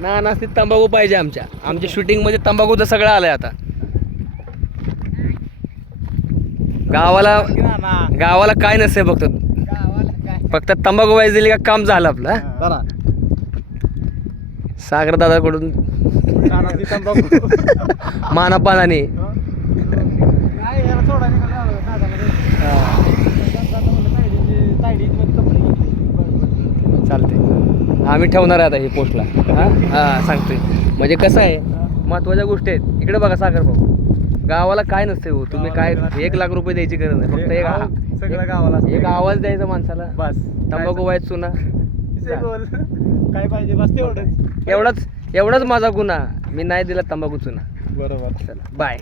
ना नसते तंबाखू पाहिजे आमच्या. आमच्या शूटिंगमध्ये तंबाखूचं सगळं आलंय आता. गावाला गावाला काय नसते फक्त. फक्त तंबाखू वाईज दिली का काम झालं आपलं हा? सागर दादाकडून मानापानाने. आम्ही ठेवणार आहे आता हे पोस्टला. हां? हां सांगतोय. म्हणजे कसं आहे महत्त्वाच्या गोष्टी आहेत. इकडे बघा सागर भाऊ. गावाला काय नसते हो. तुम्ही काय एक लाख रुपये द्यायची गरज नाही. फक्त एक गावाला. एक आवाज द्यायचा माणसाला. बस. तंबाखू वाईट सुना. काय पाहिजे? बस तेवढंच. एवढाच एवढाच माझा गुन्हा. मी नाही दिला तंबाखू चुना बरोबर. चला बाय